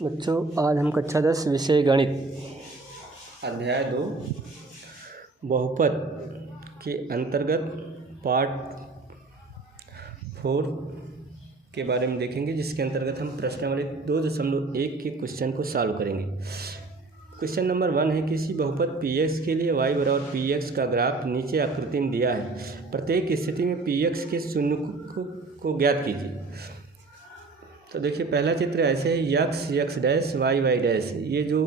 बच्चों, आज हम कक्षा 10 विषय गणित अध्याय 2 बहुपद के अंतर्गत पार्ट 4 के बारे में देखेंगे, जिसके अंतर्गत हम प्रश्नावली 2.1 के क्वेश्चन को सॉल्व करेंगे। क्वेश्चन नंबर 1 है, किसी बहुपद px के लिए y बराबर px का ग्राफ नीचे आकृति में दिया है। प्रत्येक स्थिति में px के शून्य को ज्ञात कीजिए। तो देखिए, पहला चित्र ऐसे है, x डैश y डैश। ये जो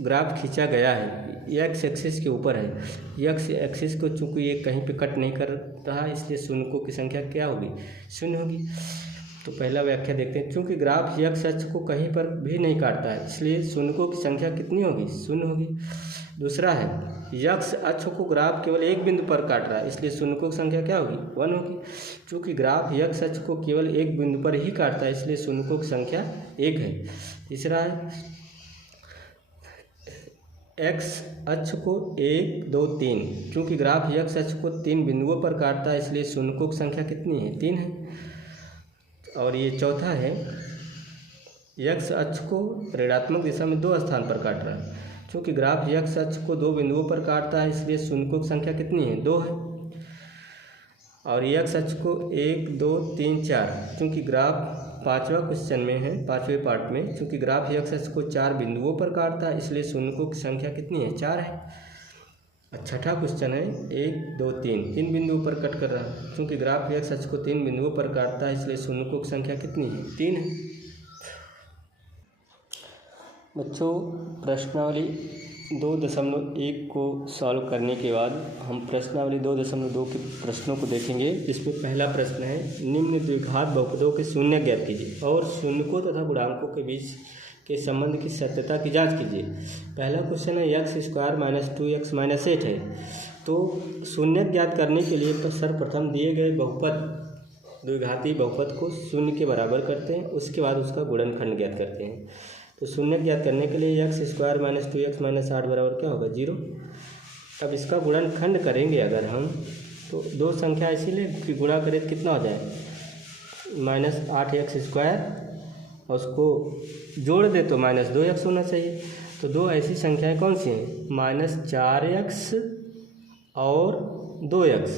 ग्राफ खींचा गया है x एक्सिस के ऊपर है। x एक्सिस को चूँकि ये कहीं पे कट नहीं कर रहा, इसलिए शून्यों की संख्या क्या होगी? शून्य होगी। तो पहला व्याख्या देखते हैं, चूँकि ग्राफ x अक्ष को कहीं पर भी नहीं काटता है, इसलिए शून्यों की संख्या कितनी होगी? शून्य होगी। दूसरा है, x अक्ष को ग्राफ केवल एक बिंदु पर काट रहा है, इसलिए शून्यों की संख्या क्या होगी? 1 होगी। चूँकि ग्राफ x अक्ष को केवल एक बिंदु पर ही काटता है, इसलिए शून्यों की संख्या 1 है। तीसरा है, x अक्ष को 1 2 3, क्योंकि ग्राफ x अक्ष को 3 बिंदुओं पर काटता है, इसलिए शून्यों की संख्या कितनी है? 3 है। और ये चौथा है, x अक्ष को ऋणात्मक दिशा में 2 स्थान पर काट रहा है, क्योंकि ग्राफ x अक्ष को 2 बिंदुओं पर काटता है, इसलिए शून्यों की संख्या कितनी है? 2 है। और x अक्ष को 1 2 3 4, क्योंकि ग्राफ 5वां क्वेश्चन में है, 5वें पार्ट में, क्योंकि ग्राफ x अक्ष को 4 बिंदुओं पर काटता है, इसलिए शून्यों की संख्या कितनी है? 4 है। छठा क्वेश्चन है, 1 2 3 बिंदुओं पर कट कर रहा है, क्योंकि ग्राफ x अक्ष को 3 बिंदुओं पर काटता है, इसलिए शून्यों की संख्या कितनी है? 3 है। बच्चों, प्रश्नावली 2.1 को सॉल्व करने के बाद हम प्रश्नावली 2.2 के प्रश्नों को देखेंगे। इसमें पहला प्रश्न है, निम्न द्विघात बहुपदों के शून्य ज्ञात कीजिए और शून्यकों तथा गुणांकों के बीच के संबंध की सत्यता की जांच कीजिए। पहला क्वेश्चन है, x² - 2x - 8 है। तो शून्य ज्ञात करने के लिए सर्वप्रथम दिए गए बहुपद, द्विघाती बहुपद को शून्य के बराबर करते हैं, उसके बाद उसका गुणनखंड ज्ञात करते हैं। तो शून्य ज्ञात करने के लिए x² - 2x - 8 बराबर क्या होगा? 0। अब इसका गुणनखंड करेंगे अगर हम, तो दो संख्या ऐसी ले कि गुणा करें तो कितना हो जाए? -8x², और उसको जोड़ दे तो -2x होना चाहिए। तो दो ऐसी संख्याएं कौन सी हैं? -4x और 2x,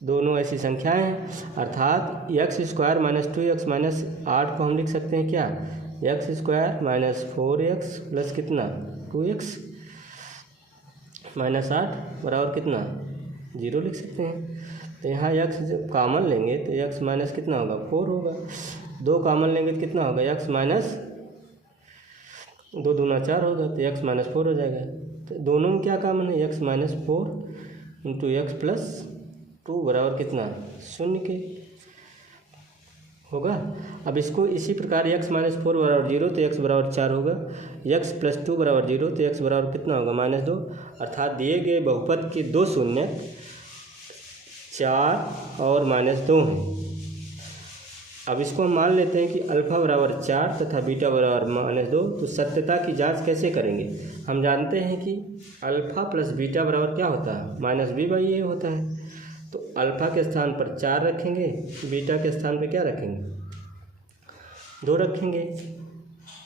दोनों ऐसी संख्याएं हैं। अर्थात x² - 2x - 8 को हम लिख सकते हैं क्या? x² - 4x प्लस कितना? 2x - 8 बराबर कितना? 0 लिख सकते हैं। तो यहाँ x जब कॉमन लेंगे तो x माइनस कितना होगा? 4 होगा। 2 कॉमन लेंगे तो कितना होगा? x माइनस 2 दूना 4 होगा, तो x - 4 हो जाएगा। तो दोनों में क्या कॉमन है? x - 4 इंटू x प्लस 2 बराबर कितना? 0 के होगा। अब इसको इसी प्रकार x - 4 बराबर 0, तो x बराबर 4 होगा। x प्लस 2 बराबर 0, तो x बराबर कितना होगा? -2। अर्थात दिए गए बहुपद के दो शून्य 4 और -2 हैं। अब इसको हम मान लेते हैं कि अल्फ़ा बराबर 4 तथा बीटा बराबर -2। तो सत्यता की जांच कैसे करेंगे? हम जानते हैं कि अल्फ़ा प्लस बीटा बराबर क्या होता है? -b/a होता है। तो अल्फ़ा के स्थान पर 4 रखेंगे, बीटा के स्थान पर क्या रखेंगे? 2 रखेंगे,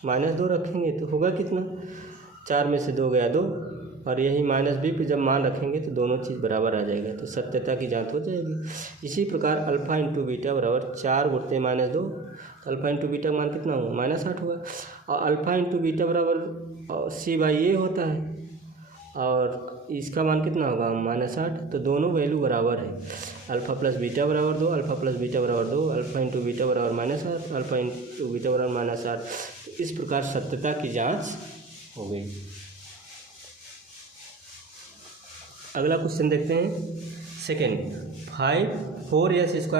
-2 रखेंगे, तो होगा कितना? 4 में से 2 गया 2, और यही -b पे जब मान रखेंगे तो दोनों चीज़ बराबर आ जाएगा, तो सत्यता की जांच हो जाएगी। इसी प्रकार अल्फ़ा इंटू बीटा बराबर 4 गुणित -2, तो अल्फ़ा इंटू बीटा का मान कितना होगा? -8 होगा। और अल्फ़ा इंटू बीटा बराबर c/a होता है, और इसका मान कितना होगा? -8। तो दोनों वैल्यू बराबर है। अल्फ़ा प्लस बीटा बराबर 2, अल्फ़ा प्लस बीटा बराबर 2, अल्फ़ा इंटू बीटा बराबर -8, अल्फ़ा इंटू बीटा बराबर -8। तो इस प्रकार सत्यता की जांच हो गई। अगला क्वेश्चन देखते हैं, सेकेंड, 4s² -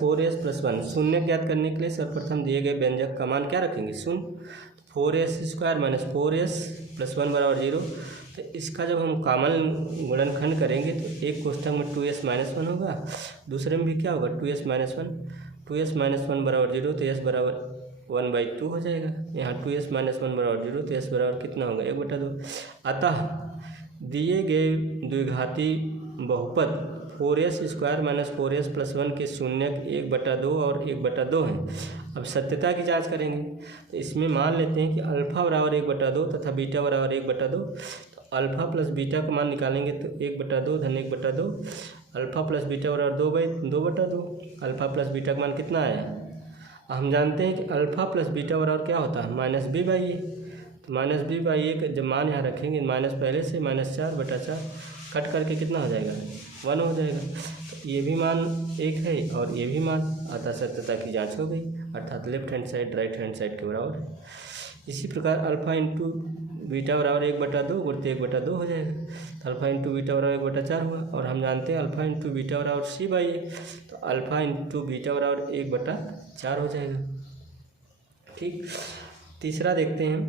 4s + 1। शून्य ज्ञात करने के लिए सर्वप्रथम दिए गए व्यंजक का मान क्या रखेंगे? शून्य। 4s² - 4s + 1 बराबर 0। तो इसका जब हम कॉमन गुणनखंड करेंगे तो एक कोष्ठक में 2s - 1 होगा, दूसरे में भी क्या होगा? 2s - 1। 2s - 1 बराबर 0, तो s बराबर 1/2 हो जाएगा। यहाँ 2s - 1 बराबर 0, तो s बराबर कितना होगा? 1/2। अतः दिए गए द्विघाती बहुपद 4s² माइनस 4s प्लस 1 के शून्य 1/2 और 1/2 है। अब सत्यता की जांच करेंगे तो इसमें मान लेते हैं कि अल्फा बराबर 1/2 तथा बीटा बराबर 1/2। तो अल्फा प्लस बीटा का मान निकालेंगे तो 1/2 धन 1/2, अल्फा प्लस बीटा बराबर 2/2। अल्फा प्लस बीटा का मान कितना आया? हम जानते हैं कि अल्फा प्लस बीटा बराबर क्या होता है? -b/a। तो -b/a का जब मान यहाँ रखेंगे, माइनस पहले से -4/4 कट करके कितना हो जाएगा? 1 हो जाएगा। तो ये भी मान 1 है और ये भी मान, अतः सत्यता की जांच हो गई, अर्थात left hand side right hand side के बराबर। इसी प्रकार अल्फा इंटू बीटा बराबर 1/2 गुणित 1/2 हो जाएगा। तो अल्फा इंटू बीटा बराबर 1/4 हुआ और हम जानते हैं अल्फा इंटू बीटा बराबर c/a। तो अल्फा इंटू बीटा बराबर 1/4 हो जाएगा। ठीक, तीसरा देखते हैं।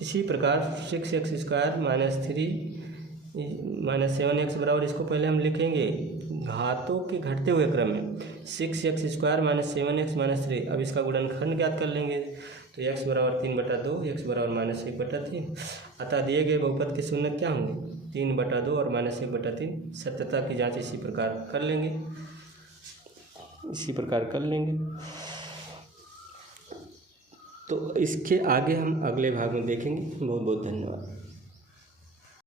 इसी प्रकार 6x² माइनस 3 माइनस 7x बराबर, इसको पहले हम लिखेंगे घातों के घटते हुए क्रम में। 6x² minus 7x minus 3। अब इसका गुणनखंड ज्ञात कर लेंगे तो x बराबर 3/2, x बराबर -1/3। अतः दिए गए बहुपद के शून्य क्या होंगे? 3/2 और -1/3। सत्यता की जांच इसी प्रकार कर लेंगे। तो इसके आगे हम अगले भाग में देखेंगे। बहुत बहुत धन्यवाद।